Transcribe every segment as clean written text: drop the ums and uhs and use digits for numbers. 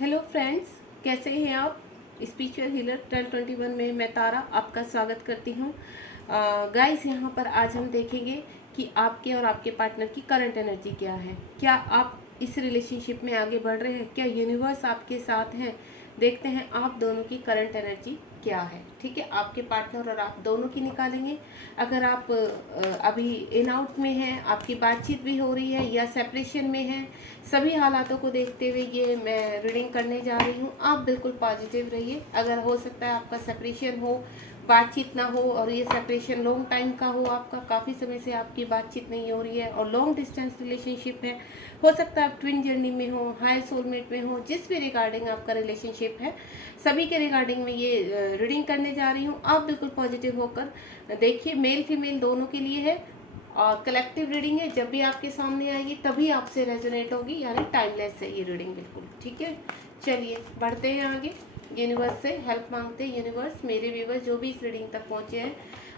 Hello friends, कैसे हैं आप। स्पिरिचुअल हीलर 1221 में मैं तारा आपका स्वागत करती हूँ। गाइस, यहाँ पर आज हम देखेंगे कि आपके और आपके पार्टनर की करंट एनर्जी क्या है। क्या आप इस रिलेशनशिप में आगे बढ़ रहे हैं, क्या यूनिवर्स आपके साथ हैं। देखते हैं आप दोनों की करंट एनर्जी क्या है। ठीक है, आपके पार्टनर और आप दोनों की निकालेंगे। अगर आप अभी इन आउट में हैं, आपकी बातचीत भी हो रही है या सेपरेशन में है, सभी हालातों को देखते हुए ये मैं रीडिंग करने जा रही हूँ। आप बिल्कुल पॉजिटिव रहिए। अगर हो सकता है आपका सेपरेशन हो, बातचीत ना हो, और ये सेपरेशन लॉन्ग टाइम का हो, आपका काफ़ी समय से आपकी बातचीत नहीं हो रही है और लॉन्ग डिस्टेंस रिलेशनशिप है, हो सकता है आप ट्विन जर्नी में हो, हाई सोलमेट में हो, जिस भी रिगार्डिंग आपका रिलेशनशिप है, सभी के रिगार्डिंग में ये रीडिंग करने जा रही हूँ। आप बिल्कुल पॉजिटिव होकर देखिए। मेल फीमेल दोनों के लिए है और कलेक्टिव रीडिंग है। जब भी आपके सामने आएगी तभी आपसे रेजोनेट होगी, यानी टाइमलेस है ये रीडिंग बिल्कुल। ठीक है, चलिए बढ़ते हैं आगे। यूनिवर्स से हेल्प मांगते हैं। यूनिवर्स, मेरे व्यूवर्स जो भी इस रीडिंग तक पहुंचे हैं,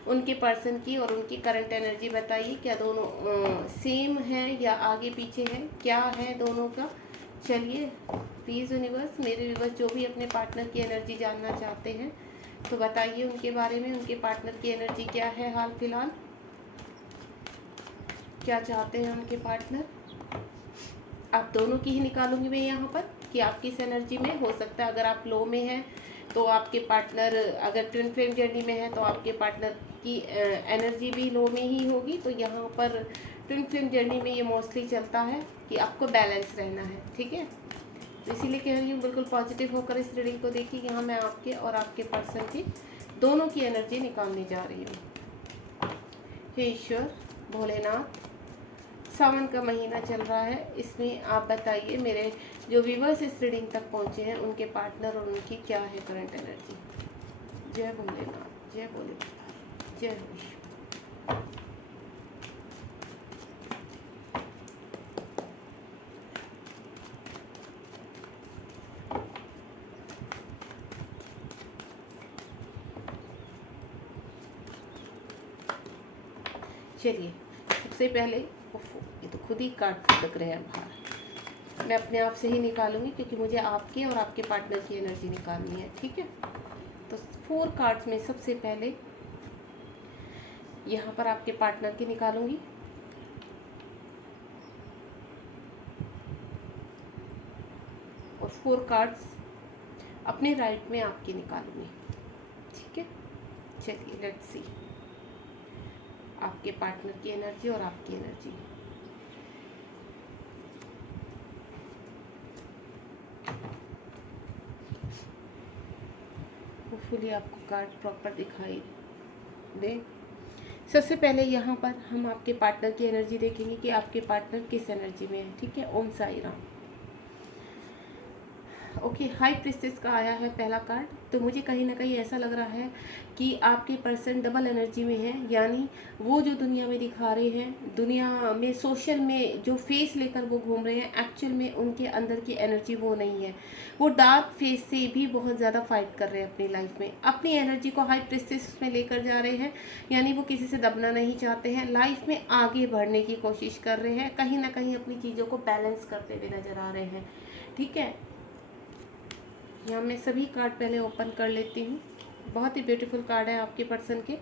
उनके पर्सन की और उनकी करंट एनर्जी बताइए। क्या दोनों सेम है या आगे पीछे है, क्या है दोनों का। चलिए प्लीज़ यूनिवर्स, मेरे व्यूवर्स जो भी अपने पार्टनर की एनर्जी जानना चाहते हैं तो बताइए उनके बारे में। उनके पार्टनर की एनर्जी क्या है हाल फिलहाल, क्या चाहते हैं उनके पार्टनर। आप दोनों की ही निकालूंगी मैं यहाँ पर कि आप किस एनर्जी में। हो सकता है अगर आप लो में हैं तो आपके पार्टनर, अगर ट्विन फ्लेम जर्नी में है तो आपके पार्टनर की एनर्जी भी लो में ही होगी। तो यहाँ पर ट्विन फ्लेम जर्नी में ये मोस्टली चलता है कि आपको बैलेंस रहना है। ठीक है, तो इसीलिए कह रही हूँ बिल्कुल पॉजिटिव होकर इस रीडिंग को देखिए। यहाँ मैं आपके और आपके पर्सन की दोनों की एनर्जी निकालने जा रही हूँ। हे ईश्वर भोलेनाथ, सावन का महीना चल रहा है, इसमें आप बताइए मेरे जो व्यूवर्स इस रीडिंग तक पहुंचे हैं उनके पार्टनर और उनकी क्या है करंट एनर्जी। जय भोलेनाथ, जय भोलेनाथ, जय विष्णु। चलिए सबसे पहले, ये तो खुद ही कार्ड फटक रहे हैं बाहर। मैं अपने आप से ही निकालूंगी क्योंकि मुझे आपके और आपके पार्टनर की एनर्जी निकालनी है। ठीक है, तो 4 कार्ड्स में सबसे पहले यहाँ पर आपके पार्टनर की निकालूंगी और 4 कार्ड्स अपने राइट में आपकी निकालूंगी। ठीक है, चलिए लेट्स सी आपके पार्टनर की एनर्जी और आपकी एनर्जी। होपफुली आपको कार्ड प्रॉपर दिखाई दे। सबसे पहले यहाँ पर हम आपके पार्टनर की एनर्जी देखेंगे कि आपके पार्टनर किस एनर्जी में है। ठीक है, Om Sai Ram. Okay, high priestess का आया है पहला कार्ड। तो मुझे कहीं ना कहीं ऐसा लग रहा है कि आपके पर्सन डबल एनर्जी में है, यानी वो जो दुनिया में दिखा रहे हैं, दुनिया में सोशल में जो फेस लेकर वो घूम रहे हैं, एक्चुअल में उनके अंदर की एनर्जी वो नहीं है। वो डार्क फेस से भी बहुत ज़्यादा फाइट कर रहे हैं अपनी लाइफ में, अपनी एनर्जी को हाई प्रिस्टेस में लेकर जा रहे हैं, यानी वो किसी से दबना नहीं चाहते हैं, लाइफ में आगे बढ़ने की कोशिश कर रहे हैं, कहीं ना कहीं अपनी चीज़ों को बैलेंस करते हुए नजर आ रहे हैं। ठीक है, यहाँ मैं सभी कार्ड पहले ओपन कर लेती हूँ। बहुत ही ब्यूटीफुल कार्ड है आपके पर्सन के।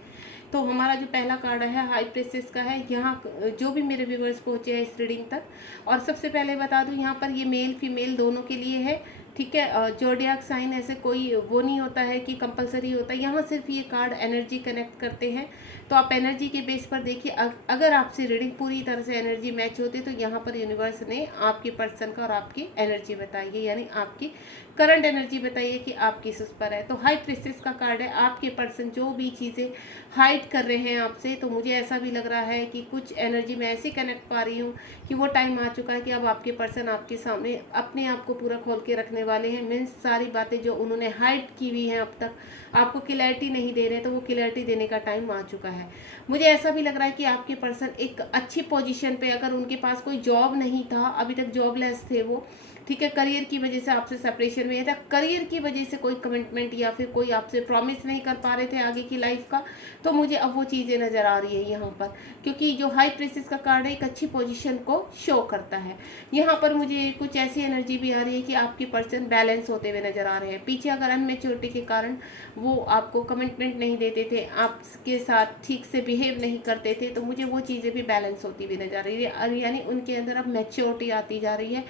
तो हमारा जो पहला कार्ड है हाई प्रेसेस का है। यहाँ जो भी मेरे व्यूवर्स पहुँचे हैं इस रीडिंग तक, और सबसे पहले बता दूँ यहाँ पर ये मेल फीमेल दोनों के लिए है। ठीक है, जोडियाक साइन ऐसे कोई वो नहीं होता है कि कंपलसरी होता है, यहाँ सिर्फ ये कार्ड एनर्जी कनेक्ट करते हैं। तो आप एनर्जी के बेस पर देखिए, अगर आपसे रीडिंग पूरी तरह से एनर्जी मैच होती है तो यहाँ पर यूनिवर्स ने आपके पर्सन का और आपकी एनर्जी बताई है, यानी आपकी करंट एनर्जी बताइए कि आप किस उस पर है। तो हाई प्रेस्टिस का कार्ड है। आपके पर्सन जो भी चीज़ें हाइड कर रहे हैं आपसे, तो मुझे ऐसा भी लग रहा है कि कुछ एनर्जी में ऐसी कनेक्ट पा रही हूँ कि वो टाइम आ चुका है कि अब आपके पर्सन आपके सामने अपने आप को पूरा खोल के रखने वाले हैं। मीन्स सारी बातें जो उन्होंने हाइड की हुई हैं अब तक, आपको क्लैरिटी नहीं दे रहे, तो वो क्लैरिटी देने का टाइम आ चुका है। मुझे ऐसा भी लग रहा है कि आपके पर्सन एक अच्छी पोजीशन पे, अगर उनके पास कोई जॉब नहीं था, अभी तक जॉबलेस थे वो, ठीक है, करियर की वजह से आपसे सेपरेशन में है, था करियर की वजह से कोई कमिटमेंट या फिर कोई आपसे प्रॉमिस नहीं कर पा रहे थे आगे की लाइफ का, तो मुझे अब वो चीज़ें नज़र आ रही है यहाँ पर, क्योंकि जो हाई प्रेसिस का कार्ड है एक अच्छी पोजीशन को शो करता है। यहाँ पर मुझे कुछ ऐसी एनर्जी भी आ रही है कि आपके पर्सन बैलेंस होते हुए नजर आ रहे हैं। पीछे अगर अनमेच्योरिटी के कारण वो आपको कमिटमेंट नहीं देते थे, आपके साथ ठीक से बिहेव नहीं करते थे, तो मुझे वो चीज़ें भी बैलेंस होती हुई नजर आ रही है, यानी उनके अंदर अब मैच्योरिटी आती जा रही है।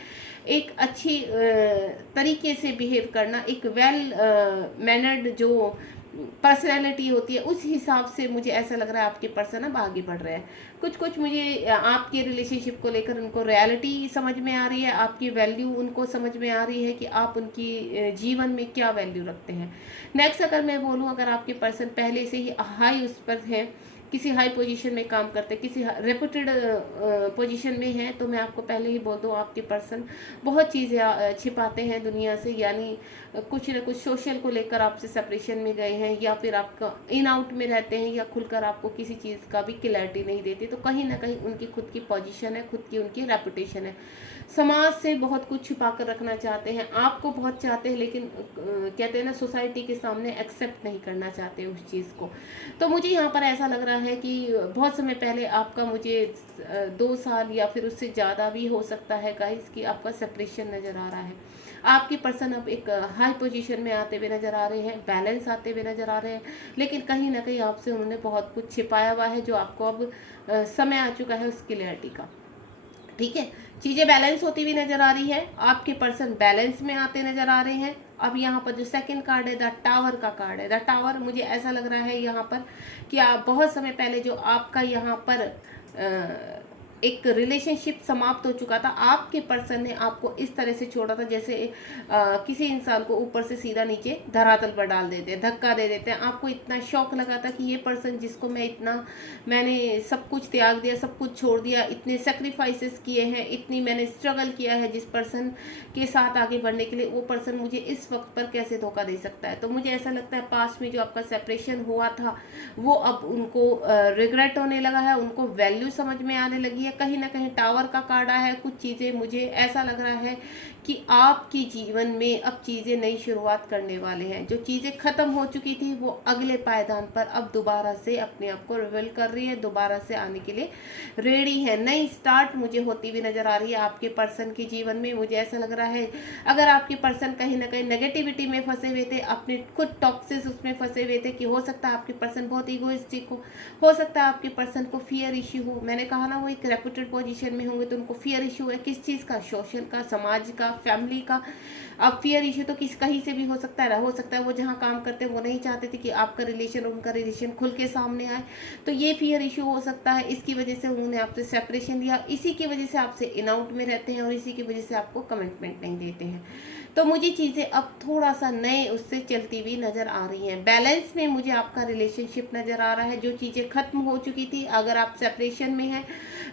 एक अच्छी तरीके से बिहेव करना, एक वेल मैनर्ड जो पर्सनैलिटी होती है, उस हिसाब से मुझे ऐसा लग रहा है आपके पर्सन अब आगे बढ़ रहे हैं। कुछ कुछ मुझे आपके रिलेशनशिप को लेकर उनको रियलिटी समझ में आ रही है, आपकी वैल्यू उनको समझ में आ रही है कि आप उनकी जीवन में क्या वैल्यू रखते हैं। नेक्स्ट अगर मैं बोलूँ, अगर आपके पर्सन पहले से ही हाई उस पर है, किसी हाई पोजीशन में काम करते, किसी रेपुटेड पोजीशन में है, तो मैं आपको पहले ही बोल दूँ आपके पर्सन बहुत चीज़ें छिपाते हैं दुनिया से, यानी कुछ न कुछ सोशल को लेकर आपसे सेपरेशन में गए हैं, या फिर आपका इन आउट में रहते हैं, या खुलकर आपको किसी चीज़ का भी क्लैरिटी नहीं देते। तो कहीं ना कहीं उनकी खुद की पोजीशन है, खुद की उनकी रेपुटेशन है, समाज से बहुत कुछ छुपा कर रखना चाहते हैं, आपको बहुत चाहते हैं, लेकिन कहते हैं ना सोसाइटी के सामने एक्सेप्ट नहीं करना चाहते उस चीज़ को। तो मुझे यहाँ पर ऐसा लग रहा है कि बहुत समय पहले आपका, मुझे 2 साल या फिर उससे ज़्यादा भी हो सकता है गाइस, कि आपका सेपरेशन नज़र आ रहा है। आपके पर्सन अब एक हाई पोजीशन में आते हुए नज़र आ रहे हैं, बैलेंस आते हुए नज़र आ रहे हैं, लेकिन कहीं ना कहीं आपसे उन्होंने बहुत कुछ छिपाया हुआ है, जो आपको अब समय आ चुका है उस क्लियरिटी का। ठीक है, चीज़ें बैलेंस होती हुई नजर आ रही है, आपके पर्सन बैलेंस में आते नजर आ रहे हैं। अब यहाँ पर जो सेकंड कार्ड है, द टावर का कार्ड है। द टावर, मुझे ऐसा लग रहा है यहाँ पर कि आप बहुत समय पहले जो आपका यहाँ पर एक रिलेशनशिप समाप्त हो चुका था, आपके पर्सन ने आपको इस तरह से छोड़ा था जैसे किसी इंसान को ऊपर से सीधा नीचे धरातल पर डाल देते हैं, धक्का दे देते हैं। आपको इतना शौक लगा था कि ये पर्सन जिसको मैंने सब कुछ त्याग दिया, सब कुछ छोड़ दिया, इतने सेक्रीफाइसेस किए हैं, इतनी मैंने स्ट्रगल किया है जिस पर्सन के साथ आगे बढ़ने के लिए, वो पर्सन मुझे इस वक्त पर कैसे धोखा दे सकता है। तो मुझे ऐसा लगता है पास्ट में जो आपका सेपरेशन हुआ था, वो अब उनको रिग्रेट होने लगा है, उनको वैल्यू समझ में आने लगी है। कहीं ना कहीं टावर का कार्ड आया है। कुछ चीज़ें मुझे ऐसा लग रहा है कि आपके जीवन में अब चीज़ें नई शुरुआत करने वाले हैं। जो चीज़ें ख़त्म हो चुकी थी वो अगले पायदान पर अब दोबारा से अपने आप को रिवील कर रही है, दोबारा से आने के लिए रेडी है। नई स्टार्ट मुझे होती हुई नज़र आ रही है आपके पर्सन के जीवन में। मुझे ऐसा लग रहा है अगर आपके पर्सन कहीं ना कहीं नेगेटिविटी में फंसे हुए थे, अपने खुद टॉक्सिस उसमें फंसे हुए थे, कि हो सकता है आपके पर्सन बहुत ईगोइस्टिक हो सकता है आपके पर्सन को फियर इश्यू हो। मैंने कहा ना, वो एक रेपुटेड पोजीशन में होंगे तो उनको फियर इशू है। किस चीज़ का? सोशल का, समाज का, फैमिली का। अब फियर इशू तो किस कहीं से भी हो सकता है ना, हो सकता है वो जहाँ काम करते हैं वो नहीं चाहते थे कि आपका रिलेशन उनका रिलेशन खुल के सामने आए, तो ये फियर इशू हो सकता है। इसकी वजह से उन्होंने आपसे सेपरेशन लिया, इसी की वजह से आपसे इन आउट में रहते हैं और इसी की वजह से आपको कमिटमेंट नहीं देते हैं। तो मुझे चीज़ें अब थोड़ा सा नए उससे चलती हुई नज़र आ रही हैं। बैलेंस में मुझे आपका रिलेशनशिप नज़र आ रहा है। जो चीज़ें ख़त्म हो चुकी थी, अगर आप सेपरेशन में हैं,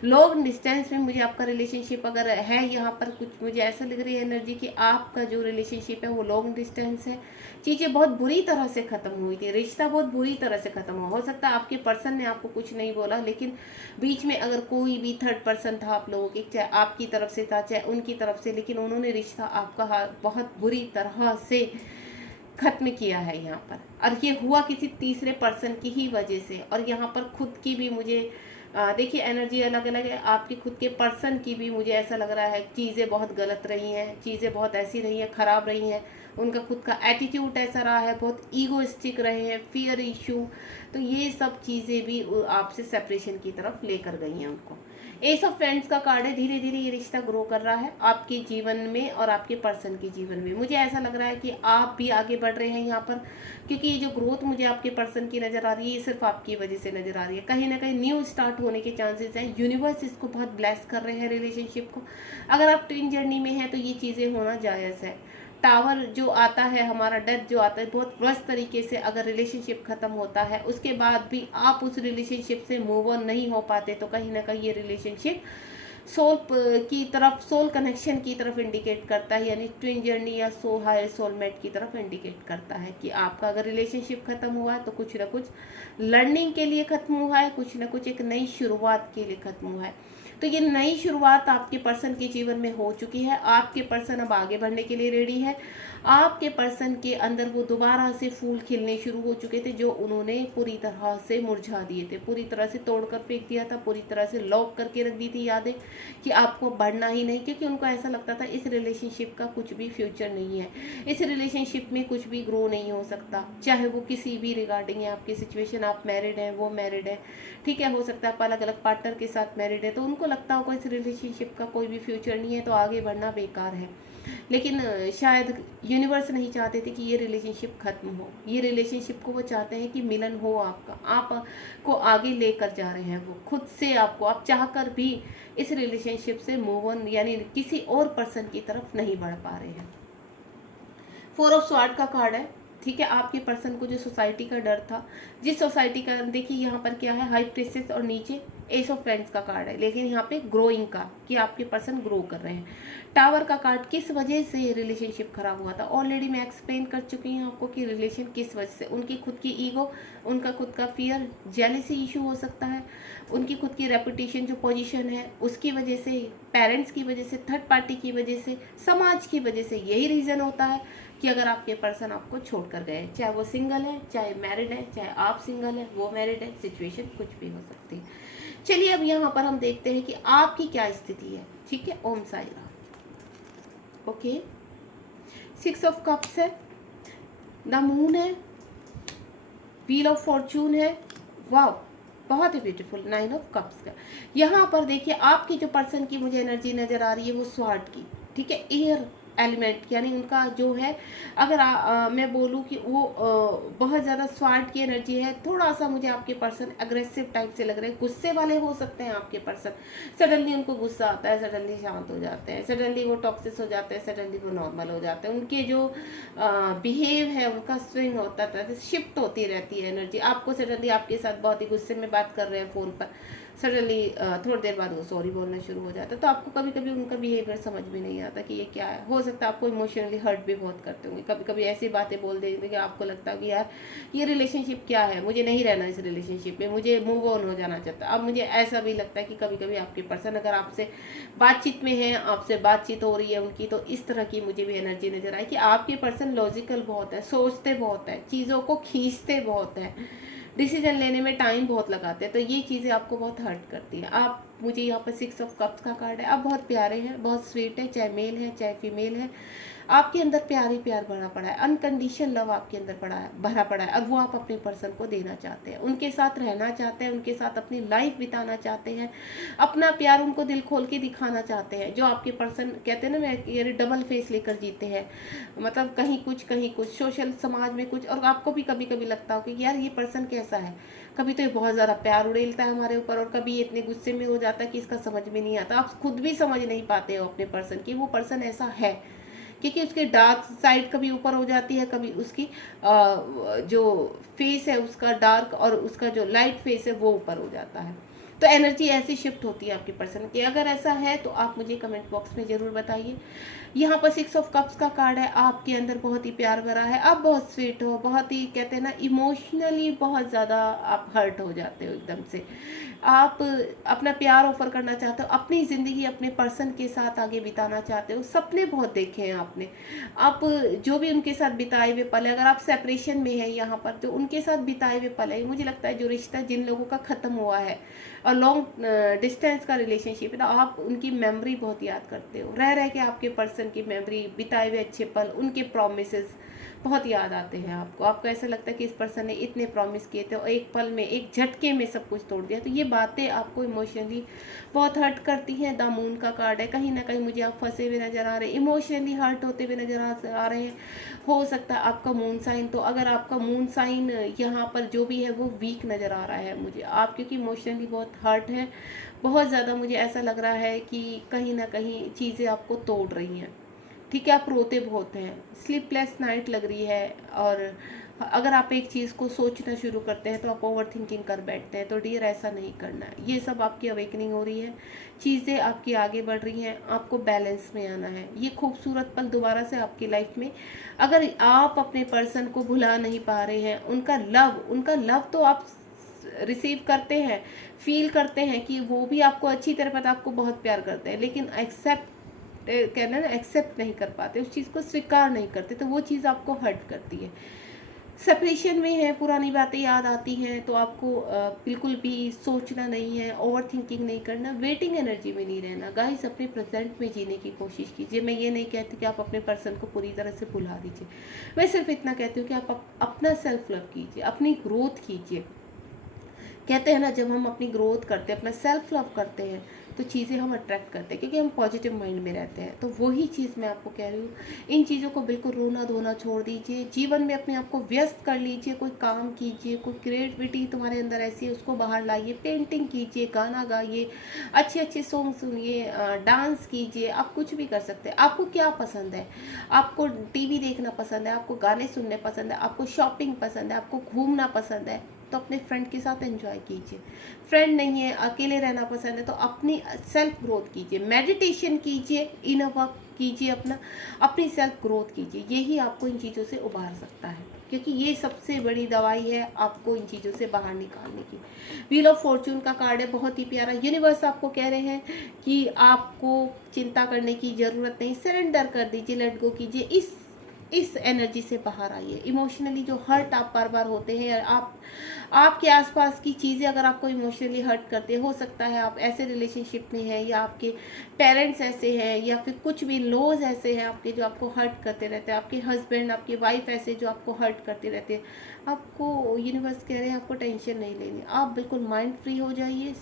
लॉन्ग डिस्टेंस में मुझे आपका रिलेशनशिप अगर है, यहाँ पर कुछ मुझे ऐसा लग रही है एनर्जी कि आपका जो रिलेशनशिप है वो लॉन्ग डिस्टेंस है। चीज़ें बहुत बुरी तरह से ख़त्म हुई थी, रिश्ता बहुत बुरी तरह से ख़त्म हुआ। हो सकता है आपके पर्सन ने आपको कुछ नहीं बोला, लेकिन बीच में अगर कोई भी थर्ड पर्सन था आप लोगों के, चाहे आपकी तरफ से था चाहे उनकी तरफ से, लेकिन उन्होंने रिश्ता आपका बहुत बुरी तरह से खत्म किया है यहाँ पर। और ये हुआ किसी तीसरे पर्सन की ही वजह से। और यहाँ पर खुद की भी मुझे देखिए एनर्जी अलग अलग है। आपकी खुद के पर्सन की भी मुझे ऐसा लग रहा है चीज़ें बहुत गलत रही हैं, चीज़ें बहुत ऐसी रही हैं, ख़राब रही हैं। उनका खुद का एटीट्यूड ऐसा रहा है, बहुत ईगोइस्टिक रहे हैं, फियर इशू। तो ये सब चीज़ें भी आपसे सेपरेशन की तरफ लेकर गई हैं उनको। एस ऑफ फ्रेंड्स का कार्ड है। धीरे धीरे ये रिश्ता ग्रो कर रहा है आपके जीवन में और आपके पर्सन के जीवन में। मुझे ऐसा लग रहा है कि आप भी आगे बढ़ रहे हैं यहाँ पर, क्योंकि ये जो ग्रोथ मुझे आपके पर्सन की नज़र आ रही है, ये सिर्फ आपकी वजह से नज़र आ रही है। कहीं ना कहीं न्यू स्टार्ट होने के चांसेस हैं। यूनिवर्स इसको बहुत ब्लेस कर रहे हैं रिलेशनशिप को। अगर आप ट्विन जर्नी में हैं तो ये चीज़ें होना जायज़ है। टावर जो आता है, हमारा डेथ जो आता है, बहुत वर्स्ट तरीके से अगर रिलेशनशिप ख़त्म होता है, उसके बाद भी आप उस रिलेशनशिप से मूव ऑन नहीं हो पाते, तो कहीं ना कहीं ये रिलेशनशिप सोल की तरफ, सोल कनेक्शन की तरफ इंडिकेट करता है, यानी ट्विन जर्नी या हायर सोलमेट की तरफ इंडिकेट करता है कि आपका अगर रिलेशनशिप ख़त्म हुआ है तो कुछ ना कुछ लर्निंग के लिए ख़त्म हुआ है, कुछ ना कुछ एक नई शुरुआत के लिए ख़त्म हुआ है। तो ये नई शुरुआत आपके पर्सन के जीवन में हो चुकी है। आपके पर्सन अब आगे बढ़ने के लिए रेडी है। आपके पर्सन के अंदर वो दोबारा से फूल खिलने शुरू हो चुके थे जो उन्होंने पूरी तरह से मुरझा दिए थे, पूरी तरह से तोड़कर फेंक दिया था, पूरी तरह से लॉक करके रख दी थी यादें कि आपको बढ़ना ही नहीं, क्योंकि उनको ऐसा लगता था इस रिलेशनशिप का कुछ भी फ्यूचर नहीं है, इस रिलेशनशिप में कुछ भी ग्रो नहीं हो सकता, चाहे वो किसी भी रिगार्डिंग है आपकी सिचुएशन। आप मैरिड हैं, वो मैरिड है, ठीक है, हो सकता है आप अलग अलग पार्टनर के साथ मैरिड है, तो उनको लगता होगा इस रिलेशनशिप का कोई भी फ्यूचर नहीं है, तो आगे बढ़ना बेकार है। लेकिन शायद यूनिवर्स नहीं चाहते थे कि ये रिलेशनशिप खत्म हो। ये रिलेशनशिप को वो चाहते हैं कि मिलन हो आपका, आप को आगे लेकर जा रहे हैं वो खुद से आपको। आप चाहकर भी इस रिलेशनशिप से मूव ऑन यानी किसी और पर्सन की तरफ नहीं बढ़ पा रहे हैं। 4 ऑफ स्वॉर्ड का कार्ड है, ठीक है। आपके पर्सन को जो सोसाइटी का डर था, जिस सोसाइटी का, देखिए यहाँ पर क्या है, हाई प्रिंसेस और नीचे एस ऑफ फ्रेंड्स का कार्ड है, लेकिन यहाँ पे ग्रोइंग का, कि आपके पर्सन ग्रो कर रहे हैं। टावर का कार्ड, किस वजह से ये रिलेशनशिप खराब हुआ था, ऑलरेडी मैं एक्सप्लेन कर चुकी हूँ आपको कि रिलेशन किस वजह से, उनकी खुद की ईगो, उनका खुद का फियर, जेलसी इशू हो सकता है, उनकी खुद की रेपुटेशन जो पोजीशन है उसकी वजह से, पेरेंट्स की वजह से, थर्ड पार्टी की वजह से, समाज की वजह से। यही रीज़न होता है कि अगर आपके पर्सन आपको छोड़ कर गए, चाहे वो सिंगल है, चाहे मैरिड है, चाहे आप सिंगल है, वो मैरिड है, सिचुएशन कुछ भी हो सकती है। चलिए अब यहाँ पर हम देखते हैं कि आपकी क्या स्थिति है, ठीक है। Om Sai Ram. Okay, 6 of cups है, द मून है, व्हील ऑफ फॉर्चून है, वाव, बहुत ही ब्यूटीफुल, 9 ऑफ कप्स का। यहाँ पर देखिए आपकी जो पर्सन की मुझे एनर्जी नजर आ रही है वो स्वॉर्ड की, ठीक है, एयर एलिमेंट, यानी उनका जो है, अगर मैं बोलूँ कि वो बहुत ज़्यादा स्वॉर्ड की एनर्जी है। थोड़ा सा मुझे आपके पर्सन अग्रेसिव टाइप से लग रहे हैं, गुस्से वाले हो सकते हैं आपके पर्सन। सडनली उनको गुस्सा आता है, सडनली शांत हो जाते हैं, सडनली वो टॉक्सिस हो जाते हैं, सडनली वो नॉर्मल हो जाते हैं। उनके जो बिहेव है उनका स्विंग होता था, शिफ्ट होती रहती है एनर्जी। आपको सडनली आपके साथ बहुत ही गुस्से में बात कर रहे हैं फ़ोन पर, सडनली थोड़ी देर बाद वो सॉरी बोलना शुरू हो जाता है। तो आपको कभी कभी उनका बिहेवियर समझ में नहीं आता कि ये क्या है। हो सकता है आपको इमोशनली हर्ट भी बहुत करते होंगे, कभी कभी ऐसी बातें बोल देंगे कि आपको लगता है कि यार ये रिलेशनशिप क्या है, मुझे नहीं रहना इस रिलेशनशिप में, मुझे मूव ऑन हो जाना चाहता है। अब मुझे ऐसा भी लगता है कि कभी कभी आपके पर्सन अगर आपसे बातचीत में है, आपसे बातचीत हो रही है उनकी, तो इस तरह की मुझे भी एनर्जी नजर आई कि आपके पर्सन लॉजिकल बहुत है, सोचते बहुत है, चीज़ों को खींचते बहुत है, डिसीजन लेने में टाइम बहुत लगाते हैं। तो ये चीज़ें आपको बहुत हर्ट करती है। आप, मुझे यहाँ पर 6 ऑफ कप्स का कार्ड है, आप बहुत प्यारे हैं, बहुत स्वीट है, चाहे मेल है चाहे फीमेल है। आपके अंदर प्यार ही प्यार भरा पड़ा है, अनकंडीशन लव आपके अंदर भरा पड़ा है। अब वो आप अपने पर्सन को देना चाहते हैं, उनके साथ रहना चाहते हैं, उनके साथ अपनी लाइफ बिताना चाहते हैं, अपना प्यार उनको दिल खोल के दिखाना चाहते हैं। जो आपके पर्सन कहते हैं ना, मैं ये डबल फेस लेकर जीते हैं, मतलब कहीं कुछ सोशल समाज में कुछ। और आपको भी कभी कभी लगता हो कि यार ये पर्सन कैसा है, कभी तो ये बहुत ज़्यादा प्यार उड़ेलता है हमारे ऊपर, और कभी ये इतने गुस्से में हो जाता है कि इसका समझ में नहीं आता। आप खुद भी समझ नहीं पाते हो अपने पर्सन की वो पर्सन ऐसा है, क्योंकि उसके डार्क साइड कभी ऊपर हो जाती है, कभी उसकी जो फेस है उसका डार्क और उसका जो लाइट फेस है वो ऊपर हो जाता है। तो एनर्जी ऐसी शिफ्ट होती है आपके पर्सन की। अगर ऐसा है तो आप मुझे कमेंट बॉक्स में ज़रूर बताइए। यहाँ पर 6 ऑफ कप्स का कार्ड है, आपके अंदर बहुत ही प्यार भरा है, आप बहुत स्वीट हो, बहुत ही कहते हैं ना इमोशनली बहुत ज़्यादा आप हर्ट हो जाते हो एकदम से। आप अपना प्यार ऑफर करना चाहते हो, अपनी ज़िंदगी अपने पर्सन के साथ आगे बिताना चाहते हो, सपने बहुत देखे हैं आपने। आप जो भी उनके साथ बिताए हुए पल है, अगर आप सेपरेशन में हैं यहाँ पर, तो उनके साथ बिताए हुए पल है, मुझे लगता है जो रिश्ता जिन लोगों का ख़त्म हुआ है और लॉन्ग डिस्टेंस का रिलेशनशिप है, तो आप उनकी मेमोरी बहुत याद करते हो, रह रह के आपके पर्सन की मेमोरी, बिताए हुए अच्छे पल, उनके प्रोमिसेस बहुत याद आते हैं आपको। आपको ऐसा लगता है कि इस पर्सन ने इतने प्रॉमिस किए थे और एक पल में, एक झटके में सब कुछ तोड़ दिया। तो ये बातें आपको इमोशनली बहुत हर्ट करती हैं। द मून का कार्ड है, कहीं ना कहीं मुझे आप फंसे हुए नज़र आ रहे हैं, इमोशनली हर्ट होते हुए नज़र आ रहे हैं। हो सकता है आपका मून साइन, तो अगर आपका मून साइन यहाँ पर जो भी है वो वीक नज़र आ रहा है मुझे, आप क्योंकि इमोशनली बहुत हर्ट है, बहुत ज़्यादा मुझे ऐसा लग रहा है कि कहीं ना कहीं चीज़ें आपको तोड़ रही हैं, ठीक है। आप रोते बहुत हैं, स्लीपलेस नाइट लग रही है, और अगर आप एक चीज़ को सोचना शुरू करते हैं तो आप ओवर थिंकिंग कर बैठते हैं। तो डियर ऐसा नहीं करना है, ये सब आपकी अवेकनिंग हो रही है, चीज़ें आपकी आगे बढ़ रही हैं, आपको बैलेंस में आना है। ये खूबसूरत पल दोबारा से आपकी लाइफ में, अगर आप अपने पर्सन को भुला नहीं पा रहे हैं, उनका लव तो आप रिसीव करते हैं, फील करते हैं कि वो भी आपको अच्छी तरह पता आपको बहुत प्यार करते हैं, लेकिन कहना ना एक्सेप्ट नहीं कर पाते, उस चीज़ को स्वीकार नहीं करते, तो वो चीज़ आपको हर्ट करती है। सेपरेशन में है, पुरानी बातें याद आती हैं, तो आपको बिल्कुल भी सोचना नहीं है, ओवर थिंकिंग नहीं करना, वेटिंग एनर्जी में नहीं रहना। गाइस, अपने प्रेजेंट में जीने की कोशिश कीजिए। मैं ये नहीं कहती कि आप अपने पर्सन को पूरी तरह से भुला दीजिए, मैं सिर्फ इतना कहती हूँ कि आप अपना सेल्फ लव कीजिए, अपनी ग्रोथ कीजिए। कहते हैं ना, जब हम अपनी ग्रोथ करते हैं, अपना सेल्फ लव करते हैं, तो चीज़ें हम अट्रैक्ट करते हैं, क्योंकि हम पॉजिटिव माइंड में रहते हैं। तो वही चीज़ मैं आपको कह रही हूँ, इन चीज़ों को बिल्कुल रोना धोना छोड़ दीजिए, जीवन में अपने आप को व्यस्त कर लीजिए, कोई काम कीजिए, कोई क्रिएटिविटी तुम्हारे अंदर ऐसी है उसको बाहर लाइए, पेंटिंग कीजिए, गाना गाइए, अच्छे अच्छे सॉन्ग सुनिए, डांस कीजिए, आप कुछ भी कर सकते हैं। आपको क्या पसंद है? आपको टीवी देखना पसंद है, आपको गाने सुनने पसंद है, आपको शॉपिंग पसंद है, आपको घूमना पसंद है, तो अपने फ्रेंड के साथ एंजॉय कीजिए। फ्रेंड नहीं है, अकेले रहना पसंद है, तो अपनी सेल्फ ग्रोथ कीजिए, मेडिटेशन कीजिए, इनर वर्क कीजिए, अपनी सेल्फ ग्रोथ कीजिए। यही आपको इन चीज़ों से उबार सकता है, क्योंकि ये सबसे बड़ी दवाई है आपको इन चीज़ों से बाहर निकालने की। व्हील ऑफ फॉर्चून का कार्ड है, बहुत ही प्यारा। यूनिवर्स आपको कह रहे हैं कि आपको चिंता करने की ज़रूरत नहीं, सरेंडर कर दीजिए, लेट गो कीजिए, इस एनर्जी से बाहर आइए। इमोशनली जो हर्ट आप बार बार होते हैं, आपके आसपास की चीज़ें अगर आपको इमोशनली हर्ट करते हो सकता है आप ऐसे रिलेशनशिप में हैं, या आपके पेरेंट्स ऐसे हैं, या फिर कुछ भी लॉज ऐसे हैं आपके जो आपको हर्ट करते रहते हैं, आपके हस्बैंड, आपकी वाइफ ऐसे जो आपको हर्ट करते रहते हैं। आपको यूनिवर्स कह रहे हैं आपको टेंशन नहीं लेनी, आप बिल्कुल माइंड फ्री हो जाइए,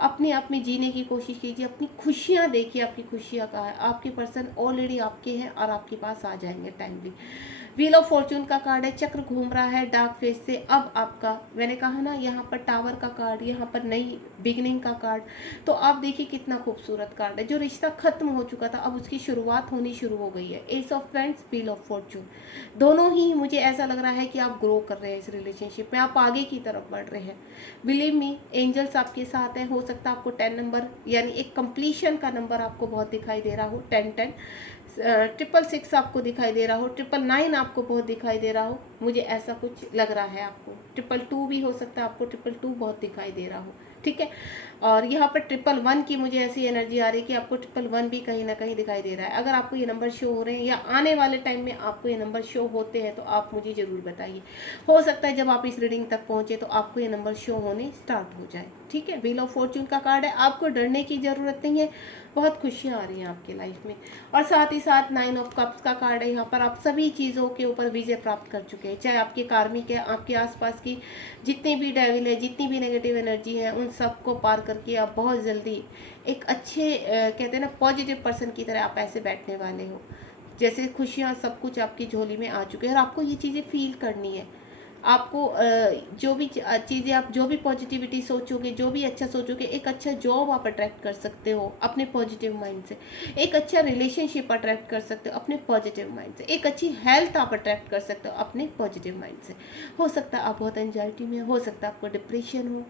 अपने आप में जीने की कोशिश कीजिए, अपनी खुशियाँ देखिए, आपकी खुशियाँ कहाँ है। आपके पर्सन ऑलरेडी आपके हैं और आपके पास आ जाएंगे टाइमली। व्हील ऑफ फॉर्चून का कार्ड है, चक्र घूम रहा है डार्क फेज से। अब आपका, मैंने कहा ना, यहाँ पर टावर का कार्ड, यहाँ पर नई बिगनिंग का कार्ड, तो आप देखिए कितना खूबसूरत कार्ड है। जो रिश्ता खत्म हो चुका था, अब उसकी शुरुआत होनी शुरू हो गई है। S of friends, wheel of Fortune, दोनों ही मुझे ऐसा लग रहा है कि आप ग्रो कर रहे हैं इस रिलेशनशिप में, आप आगे की तरफ बढ़ रहे हैं। बिलीव मी, एंजल्स आपके साथ हैं। हो सकता है आपको 10 नंबर, यानी एक कंप्लीशन का नंबर आपको बहुत दिखाई दे रहा हो, 10 666 आपको दिखाई दे रहा हो, 999 आपको बहुत दिखाई दे रहा हो, मुझे ऐसा कुछ लग रहा है। आपको 222 भी हो सकता है, आपको 222 बहुत दिखाई दे रहा हो, ठीक है। और यहाँ पर 111 की मुझे ऐसी एनर्जी आ रही है कि आपको 111 भी कहीं ना कहीं दिखाई दे रहा है। अगर आपको ये नंबर शो हो रहे हैं, या आने वाले टाइम में आपको ये नंबर शो होते हैं, तो आप मुझे ज़रूर बताइए। हो सकता है जब आप इस रीडिंग तक पहुँचे तो आपको ये नंबर शो होने स्टार्ट हो जाए, ठीक है। व्हील ऑफ फॉर्चून का कार्ड है, आपको डरने की ज़रूरत नहीं है, बहुत खुशियाँ आ रही हैं आपकी लाइफ में। और साथ ही साथ 9 ऑफ कप्स का कार्ड है, यहाँ पर आप सभी चीज़ों के ऊपर विजय प्राप्त कर चुके हैं, चाहे आपके कार्मिक है, आपके आसपास की जितनी भी डेविल है, जितनी भी नेगेटिव एनर्जी है, उन सबको पार करके आप बहुत जल्दी एक अच्छे कहते हैं ना पॉजिटिव पर्सन की तरह आप ऐसे बैठने वाले हो, जैसे खुशियाँ सब कुछ आपकी झोली में आ चुके हैं। और आपको ये चीज़ें फील करनी है। आपको जो भी चीज़ें, आप जो भी पॉजिटिविटी सोचोगे, जो भी अच्छा सोचोगे, एक अच्छा जॉब आप अट्रैक्ट कर सकते हो अपने पॉजिटिव माइंड से, एक अच्छा रिलेशनशिप अट्रैक्ट कर सकते हो अपने पॉजिटिव माइंड से, एक अच्छी हेल्थ आप अट्रैक्ट कर सकते हो अपने पॉजिटिव माइंड से। हो सकता है आप बहुत एंजाइटी में हो सकता है आपको डिप्रेशन हो,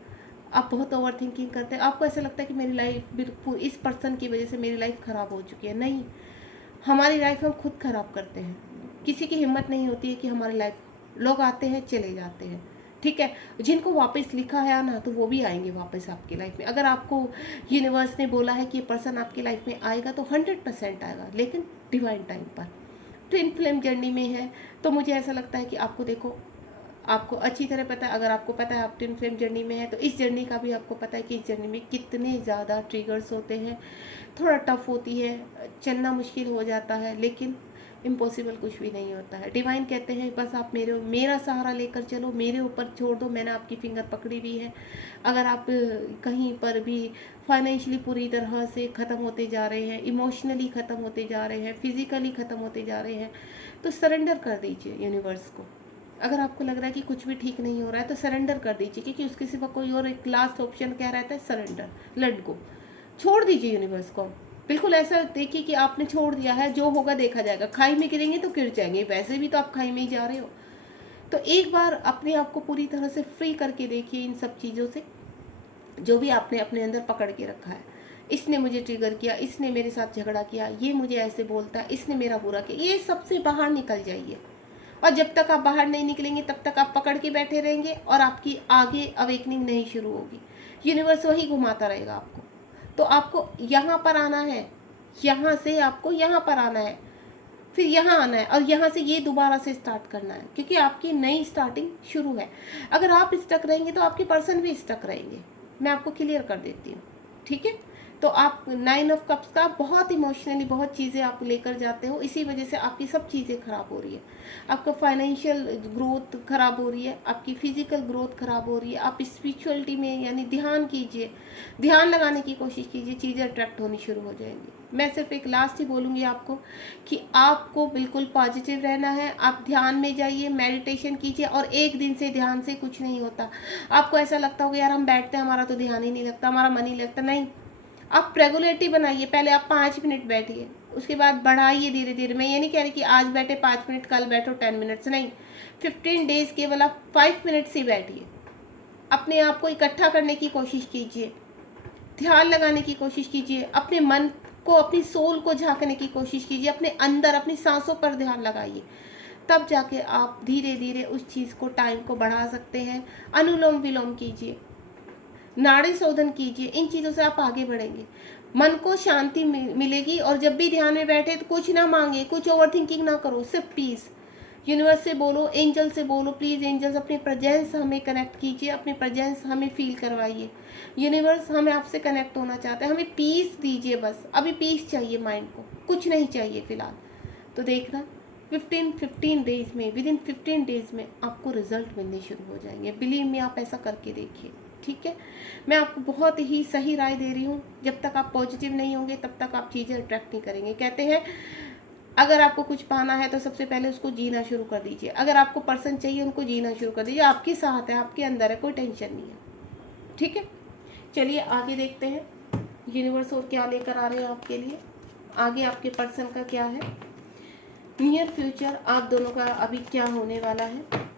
आप बहुत ओवर थिंकिंग करते हैं, आपको ऐसा लगता है कि मेरी लाइफ बिल्कुल इस पर्सन की वजह से मेरी लाइफ ख़राब हो चुकी है। नहीं, हमारी लाइफ हम खुद ख़राब करते हैं। किसी की हिम्मत नहीं होती है कि हमारी लाइफ, लोग आते हैं चले जाते हैं, ठीक है। जिनको वापस लिखा है ना, तो वो भी आएंगे वापस आपकी लाइफ में। अगर आपको यूनिवर्स ने बोला है कि ये पर्सन आपकी लाइफ में आएगा, तो 100% आएगा, लेकिन डिवाइन टाइम पर। ट्विन फ्लेम जर्नी में है, तो मुझे ऐसा लगता है कि आपको देखो, आपको अच्छी तरह पता है, अगर आपको पता है आप ट्विन फ्लेम जर्नी में है, तो इस जर्नी का भी आपको पता है कि इस जर्नी में कितने ज़्यादा ट्रिगर्स होते हैं, थोड़ा टफ होती है, चलना मुश्किल हो जाता है, लेकिन इम्पॉसिबल कुछ भी नहीं होता है। डिवाइन कहते हैं बस आप मेरा सहारा लेकर चलो, मेरे ऊपर छोड़ दो, मैंने आपकी फिंगर पकड़ी हुई है। अगर आप कहीं पर भी फाइनेंशियली पूरी तरह से ख़त्म होते जा रहे हैं, इमोशनली ख़त्म होते जा रहे हैं, फिज़िकली ख़त्म होते जा रहे हैं, तो सरेंडर कर दीजिए यूनिवर्स को। अगर आपको लग रहा है कि कुछ भी ठीक नहीं हो रहा है, तो सरेंडर कर दीजिए, क्योंकि उसके सिवा कोई और एक लास्ट ऑप्शन क्या रहता है, सरेंडर, लेट गो, छोड़ दीजिए यूनिवर्स को। बिल्कुल ऐसा देखिए कि आपने छोड़ दिया है, जो होगा देखा जाएगा। खाई में गिरेंगे तो गिर जाएंगे, वैसे भी तो आप खाई में ही जा रहे हो। तो एक बार अपने आप को पूरी तरह से फ्री करके देखिए इन सब चीज़ों से, जो भी आपने अपने अंदर पकड़ के रखा है। इसने मुझे ट्रिगर किया, इसने मेरे साथ झगड़ा किया, ये मुझे ऐसे बोलता है, इसने मेरा बुरा किया, ये सबसे बाहर निकल जाइए। और जब तक आप बाहर नहीं निकलेंगे तब तक आप पकड़ के बैठे रहेंगे और आपकी आगे अवेकनिंग नहीं शुरू होगी। यूनिवर्स वही घुमाता रहेगा आपको। तो आपको यहाँ पर आना है, यहाँ से आपको यहाँ पर आना है, फिर यहाँ आना है और यहाँ से ये दोबारा से स्टार्ट करना है, क्योंकि आपकी नई स्टार्टिंग शुरू है। अगर आप स्टक रहेंगे तो आपके पर्सन भी स्टक रहेंगे, मैं आपको क्लियर कर देती हूँ, ठीक है। तो आप 9 ऑफ कप्स का बहुत इमोशनली बहुत चीज़ें आप लेकर जाते हो, इसी वजह से आपकी सब चीज़ें खराब हो रही है। आपका फाइनेंशियल ग्रोथ खराब हो रही है, आपकी फिजिकल ग्रोथ खराब हो रही है। आप स्पिरिचुअलिटी में यानी ध्यान कीजिए, ध्यान लगाने की कोशिश कीजिए, चीज़ें अट्रैक्ट होनी शुरू हो जाएंगी। मैं सिर्फ एक लास्ट ही बोलूँगी आपको कि आपको बिल्कुल पॉजिटिव रहना है। आप ध्यान में जाइए, मेडिटेशन कीजिए, और एक दिन से ध्यान से कुछ नहीं होता। आपको ऐसा लगता होगा यार हम बैठते हैं हमारा तो ध्यान ही नहीं लगता, हमारा मन ही लगता, नहीं। आप रेगुलेटरी बनाइए। पहले आप 5 मिनट बैठिए, उसके बाद बढ़ाइए धीरे धीरे। मैं ये नहीं कह रही कि आज बैठे 5 मिनट, कल बैठो 10 मिनट्स, नहीं। 15 डेज केवल आप 5 मिनट से बैठिए। अपने आप को इकट्ठा करने की कोशिश कीजिए, ध्यान लगाने की कोशिश कीजिए, अपने मन को, अपनी सोल को झांकने की कोशिश कीजिए, अपने अंदर अपनी सांसों पर ध्यान लगाइए। तब जाके आप धीरे धीरे उस चीज़ को, टाइम को बढ़ा सकते हैं। अनुलोम विलोम कीजिए, नाड़ी शोधन कीजिए, इन चीज़ों से आप आगे बढ़ेंगे। मन को शांति मिलेगी। और जब भी ध्यान में बैठे तो कुछ ना मांगे, कुछ ओवर थिंकिंग ना करो, सिर्फ पीस। यूनिवर्स से बोलो, एंजल से बोलो, प्लीज़ एंजल्स अपनी प्रेजेंस हमें कनेक्ट कीजिए, अपनी प्रेजेंस हमें फील करवाइए। यूनिवर्स हमें आपसे कनेक्ट होना चाहता है, हमें पीस दीजिए, बस अभी पीस चाहिए माइंड को, कुछ नहीं चाहिए फ़िलहाल। तो देखना 15 डेज में, विद इन 15 डेज में आपको रिजल्ट मिलने शुरू हो जाएंगे। बिलीव में, आप ऐसा करके देखिए, ठीक है। मैं आपको बहुत ही सही राय दे रही हूँ। जब तक आप पॉजिटिव नहीं होंगे तब तक आप चीज़ें अट्रैक्ट नहीं करेंगे। कहते हैं अगर आपको कुछ पाना है तो सबसे पहले उसको जीना शुरू कर दीजिए। अगर आपको पर्सन चाहिए उनको जीना शुरू कर दीजिए। आपके साथ है, आपके अंदर है, कोई टेंशन नहीं है, ठीक है। चलिए आगे देखते हैं यूनिवर्स और क्या लेकर आ रहे हैं आपके लिए। आगे आपके पर्सन का क्या है, नियर फ्यूचर आप दोनों का अभी क्या होने वाला है।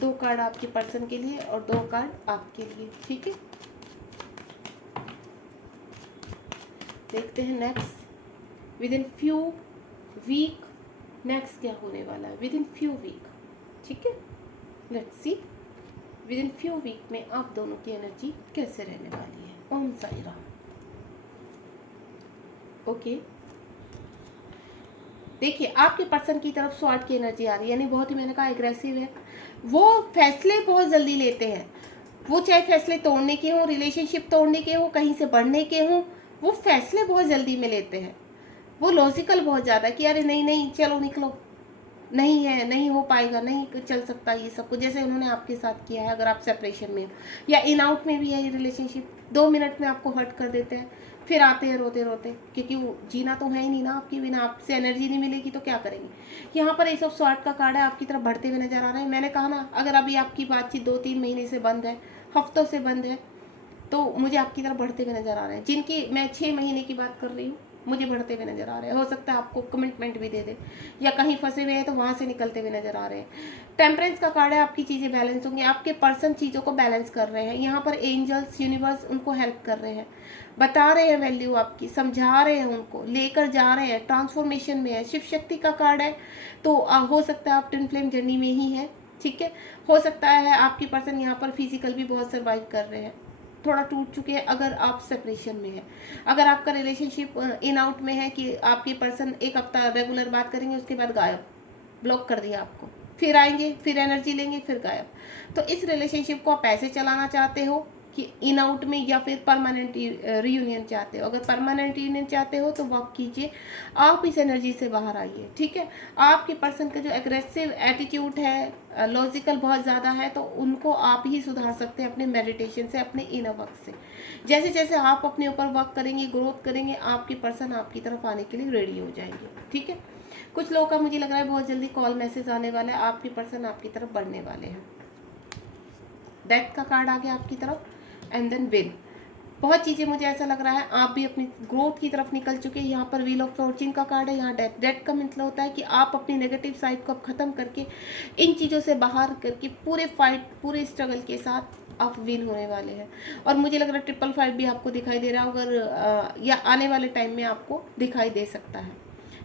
2 कार्ड आपके पर्सन के लिए और 2 कार्ड आपके लिए, ठीक है। देखते हैं next within few week next क्या होने वाला है, विद इन फ्यू वीक, ठीक है। Let's see within few week में आप दोनों की एनर्जी कैसे रहने वाली है। ओम साई राम। ओके, देखिए आपके पर्सन की तरफ स्वॉर्ड की एनर्जी आ रही है, यानी बहुत ही, मैंने कहा, एग्रेसिव है। वो फैसले बहुत जल्दी लेते हैं। वो चाहे फैसले तोड़ने के हों, रिलेशनशिप तोड़ने के हों, कहीं से बढ़ने के हों, वो फैसले बहुत जल्दी में लेते हैं। वो लॉजिकल बहुत ज़्यादा कि अरे नहीं नहीं चलो निकलो, नहीं है, नहीं हो पाएगा, नहीं चल सकता ये सब कुछ, जैसे उन्होंने आपके साथ किया है। अगर आप सेपरेशन में हो या इन आउट में भी है ये रिलेशनशिप, 2 मिनट में आपको हर्ट कर देते हैं, फिर आते हैं रोते रोते, क्योंकि वो जीना तो है ही नहीं ना आपकी बिना। आपसे एनर्जी नहीं मिलेगी तो क्या करेंगे। यहाँ पर एस ऑफ स्वॉर्ड का कार्ड है, आपकी तरफ बढ़ते हुए नजर आ रहे हैं। मैंने कहा ना, अगर अभी आपकी बातचीत 2-3 महीने से बंद है, हफ्तों से बंद है, तो मुझे आपकी तरफ बढ़ते हुए नजर आ रहे हैं। जिनकी मैं 6 महीने की बात कर रही हूँ, मुझे बढ़ते हुए नजर आ रहे हैं। हो सकता है आपको कमिटमेंट भी दे दे, या कहीं फंसे हुए हैं तो वहाँ से निकलते हुए नजर आ रहे हैं। टेम्परेंस का कार्ड है, आपकी चीज़ें बैलेंस होंगी। आपके पर्सन चीज़ों को बैलेंस कर रहे हैं। यहाँ पर एंजल्स, यूनिवर्स उनको हेल्प कर रहे हैं, बता रहे हैं वैल्यू आपकी, समझा रहे हैं उनको, लेकर जा रहे हैं, ट्रांसफॉर्मेशन में है। शिव शक्ति का कार्ड है, तो हो सकता है आप ट्विन फ्लेम जर्नी में ही है, ठीक है। हो सकता है आपकी पर्सन यहाँ पर फिजिकल भी बहुत सर्वाइव कर रहे हैं, थोड़ा टूट चुके हैं अगर आप सेपरेशन में है। अगर आपका रिलेशनशिप इन आउट में है कि आपके पर्सन 1 हफ्ता रेगुलर बात करेंगे, उसके बाद गायब, ब्लॉक कर दिया आपको, फिर आएंगे, फिर एनर्जी लेंगे, फिर गायब। तो इस रिलेशनशिप को आप ऐसे चलाना चाहते हो कि इन आउट में, या फिर परमानेंट रियूनियन चाहते हो। अगर परमानेंट रियूनियन चाहते हो तो वर्क कीजिए, आप इस एनर्जी से बाहर आइए, ठीक है। आपके पर्सन का जो एग्रेसिव एटीट्यूड है, लॉजिकल बहुत ज़्यादा है, तो उनको आप ही सुधार सकते हैं अपने मेडिटेशन से, अपने इनर वर्क से। जैसे जैसे आप अपने ऊपर वर्क करेंगे, ग्रोथ करेंगे, आपके पर्सन आपकी तरफ आने के लिए रेडी हो जाएंगे, ठीक है। कुछ लोगों का मुझे लग रहा है बहुत जल्दी कॉल मैसेज आने वाला है, आपके पर्सन आपकी तरफ बढ़ने वाले हैं। डेथ का कार्ड आ गया आपकी तरफ, एंड देन विन। बहुत चीज़ें, मुझे ऐसा लग रहा है आप भी अपनी ग्रोथ की तरफ निकल चुके हैं। यहाँ पर व्हील ऑफ फॉर्च्यून का कार्ड है, यहाँ डेथ। डेथ का मतलब होता है कि आप अपनी नेगेटिव साइड को अब ख़त्म करके, इन चीज़ों से बाहर करके, पूरे फाइट, पूरे स्ट्रगल के साथ आप विन होने वाले हैं। और मुझे लग रहा है 555 भी आपको दिखाई दे रहा होगा, या आने वाले टाइम में आपको दिखाई दे सकता है,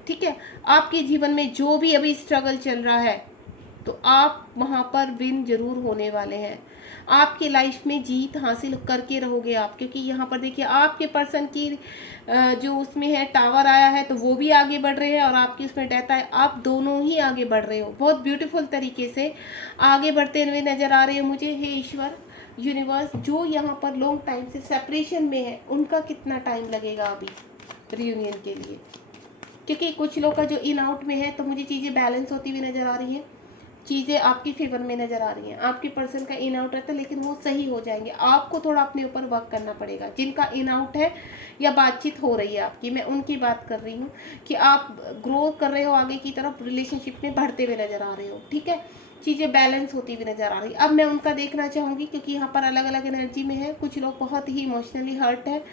ठीक है। आपके जीवन में जो भी अभी स्ट्रगल चल रहा है, तो आप वहाँ पर विन जरूर होने वाले हैं। आपकी लाइफ में जीत हासिल करके रहोगे आप, क्योंकि यहाँ पर देखिए आपके पर्सन की जो उसमें है टावर आया है, तो वो भी आगे बढ़ रहे हैं और आपकी उसमें डेथ है, आप दोनों ही आगे बढ़ रहे हो। बहुत ब्यूटीफुल तरीके से आगे बढ़ते हुए नजर आ रहे हो मुझे। हे ईश्वर, यूनिवर्स, जो यहाँ पर लॉन्ग टाइम से सेपरेशन में है उनका कितना टाइम लगेगा अभी रियूनियन के लिए, क्योंकि कुछ लोग का जो इन आउट में है, तो मुझे चीज़ें बैलेंस होती हुई नज़र आ रही हैं, चीज़ें आपकी फेवर में नज़र आ रही हैं। आपके पर्सन का इन आउट रहता है, लेकिन वो सही हो जाएंगे। आपको थोड़ा अपने ऊपर वर्क करना पड़ेगा। जिनका इन आउट है या बातचीत हो रही है आपकी, मैं उनकी बात कर रही हूँ कि आप ग्रो कर रहे हो आगे की तरफ, रिलेशनशिप में बढ़ते हुए नज़र आ रहे हो, ठीक है। चीज़ें बैलेंस होती हुई नज़र आ रही। अब मैं उनका देखना चाहूँगी, क्योंकि यहाँ पर अलग अलग एनर्जी में है। कुछ लोग बहुत ही इमोशनली हर्ट है,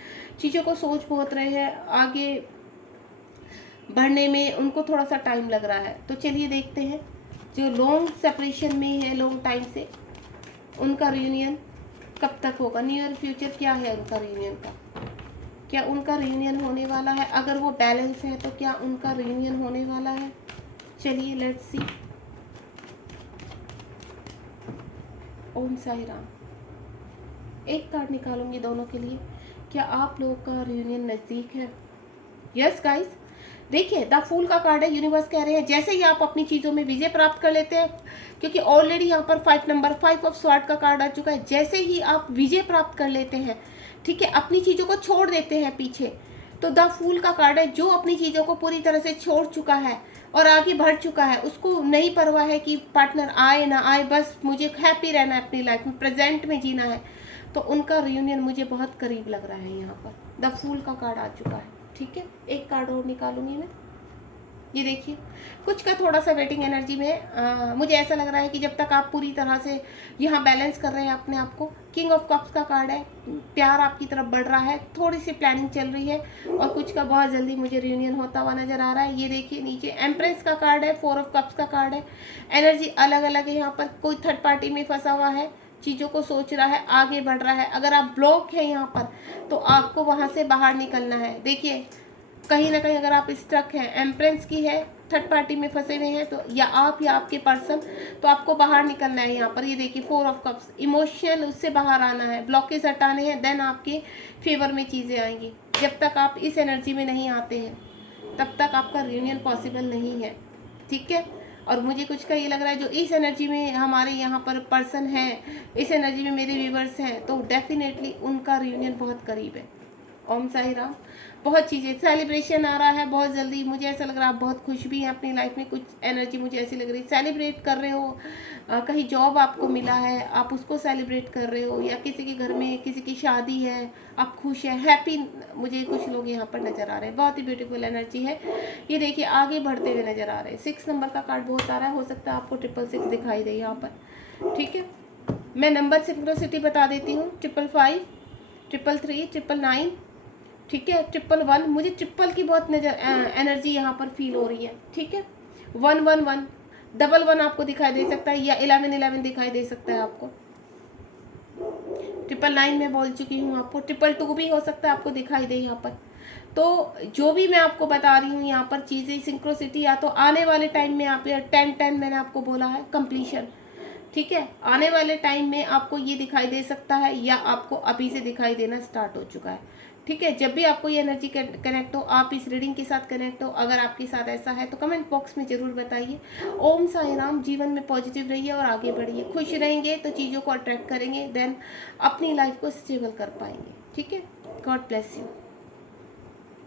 चीज़ों को सोच बहुत रहे हैं, आगे बढ़ने में उनको थोड़ा सा टाइम लग रहा है। तो चलिए देखते हैं, जो लॉन्ग सेपरेशन में है लॉन्ग टाइम से, उनका रियूनियन कब तक होगा। नियर फ्यूचर क्या है उनका रियूनियन का, क्या उनका रियूनियन होने वाला है। अगर वो बैलेंस है तो क्या उनका रियूनियन होने वाला है। चलिए लेट्स सी। ओम साई राम। एक कार्ड निकालूंगी दोनों के लिए। क्या आप लोगों का रियूनियन नज़दीक है। यस गाइस, देखिए द फूल का कार्ड है। यूनिवर्स कह रहे हैं जैसे ही आप अपनी चीज़ों में विजय प्राप्त कर लेते हैं, क्योंकि ऑलरेडी यहाँ पर 5 ऑफ स्वॉर्ड का कार्ड आ चुका है। जैसे ही आप विजय प्राप्त कर लेते हैं, ठीक है, अपनी चीज़ों को छोड़ देते हैं पीछे, तो द फूल का कार्ड है। जो अपनी चीज़ों को पूरी तरह से छोड़ चुका है और आगे बढ़ चुका है, उसको नहीं परवाह है कि पार्टनर आए ना आए, बस मुझे हैप्पी रहना है, अपनी लाइफ में प्रेजेंट में जीना है, तो उनका रियूनियन मुझे बहुत करीब लग रहा है। यहाँ पर द फूल का कार्ड आ चुका है, ठीक है। एक कार्ड और निकालूंगी मैं। ये देखिए, कुछ का थोड़ा सा वेटिंग एनर्जी में मुझे ऐसा लग रहा है कि जब तक आप पूरी तरह से यहाँ बैलेंस कर रहे हैं अपने आप को। किंग ऑफ कप्स का कार्ड है, प्यार आपकी तरफ बढ़ रहा है, थोड़ी सी प्लानिंग चल रही है, और कुछ का बहुत जल्दी मुझे रियूनियन होता हुआ नजर आ रहा है। ये देखिए नीचे एम्प्रेस का कार्ड है, 4 ऑफ कप्स का कार्ड है। एनर्जी अलग अलग है। यहाँ पर कोई थर्ड पार्टी में फंसा हुआ है, चीज़ों को सोच रहा है, आगे बढ़ रहा है। अगर आप ब्लॉक है यहाँ पर, तो आपको वहाँ से बाहर निकलना है। देखिए कहीं ना कहीं अगर आप स्ट्रक हैं, एम्प्रेस की है, थर्ड पार्टी में फंसे हुए हैं, तो या आपके पर्सन, तो आपको बाहर निकलना है। यहाँ पर ये देखिए 4 ऑफ कप्स, इमोशनल उससे बाहर आना है, ब्लॉकेज हटाने हैं, देन आपके फेवर में चीज़ें आएंगी। जब तक आप इस एनर्जी में नहीं आते हैं, तब तक आपका रियूनियन पॉसिबल नहीं है, ठीक है। और मुझे कुछ का ये लग रहा है, जो इस एनर्जी में हमारे यहाँ पर पर्सन है, इस एनर्जी में मेरे व्यूवर्स हैं, तो डेफिनेटली उनका रियूनियन बहुत करीब है। ओम साई राम। बहुत चीज़ें, सेलिब्रेशन आ रहा है बहुत जल्दी। मुझे ऐसा लग रहा है आप बहुत खुश भी हैं अपनी लाइफ में। कुछ एनर्जी मुझे ऐसी लग रही है सेलिब्रेट कर रहे हो, कहीं जॉब आपको मिला है, आप उसको सेलिब्रेट कर रहे हो, या किसी के घर में किसी की शादी है, आप खुश हैं, हैप्पी। मुझे कुछ लोग यहाँ पर नज़र आ रहे हैं, बहुत ही ब्यूटीफुल एनर्जी है। ये देखिए आगे बढ़ते हुए नज़र आ रहे हैं। 6 नंबर का कार्ड बहुत आ रहा है, हो सकता है आपको 666 दिखाई दे यहाँ पर, ठीक है। मैं नंबर सिंक्रोसिटी बता देती हूँ, 555, 333, 999, ठीक है, 111। मुझे ट्रिपल की बहुत एनर्जी यहाँ पर फील हो रही है, ठीक है। 111, 11 आपको दिखाई दे सकता है, या 1111 दिखाई दे सकता है आपको। 999 में बोल चुकी हूँ आपको, 222 भी हो सकता है आपको दिखाई दे यहाँ पर। तो जो भी मैं आपको बता रही हूँ यहाँ पर चीज़ें सिंक्रोसिटी, या तो आने वाले टाइम में आप 10-10 मैंने आपको बोला है कंप्लीशन, ठीक है। आने वाले टाइम में आपको ये दिखाई दे सकता है, या आपको अभी से दिखाई देना स्टार्ट हो चुका है, ठीक है। जब भी आपको ये एनर्जी कनेक्ट हो, आप इस रीडिंग के साथ कनेक्ट हो, अगर आपके साथ ऐसा है तो कमेंट बॉक्स में ज़रूर बताइए। ओम साई राम। जीवन में पॉजिटिव रहिए और आगे बढ़िए। खुश रहेंगे तो चीज़ों को अट्रैक्ट करेंगे, देन अपनी लाइफ को स्टेबल कर पाएंगे, ठीक है। God bless you.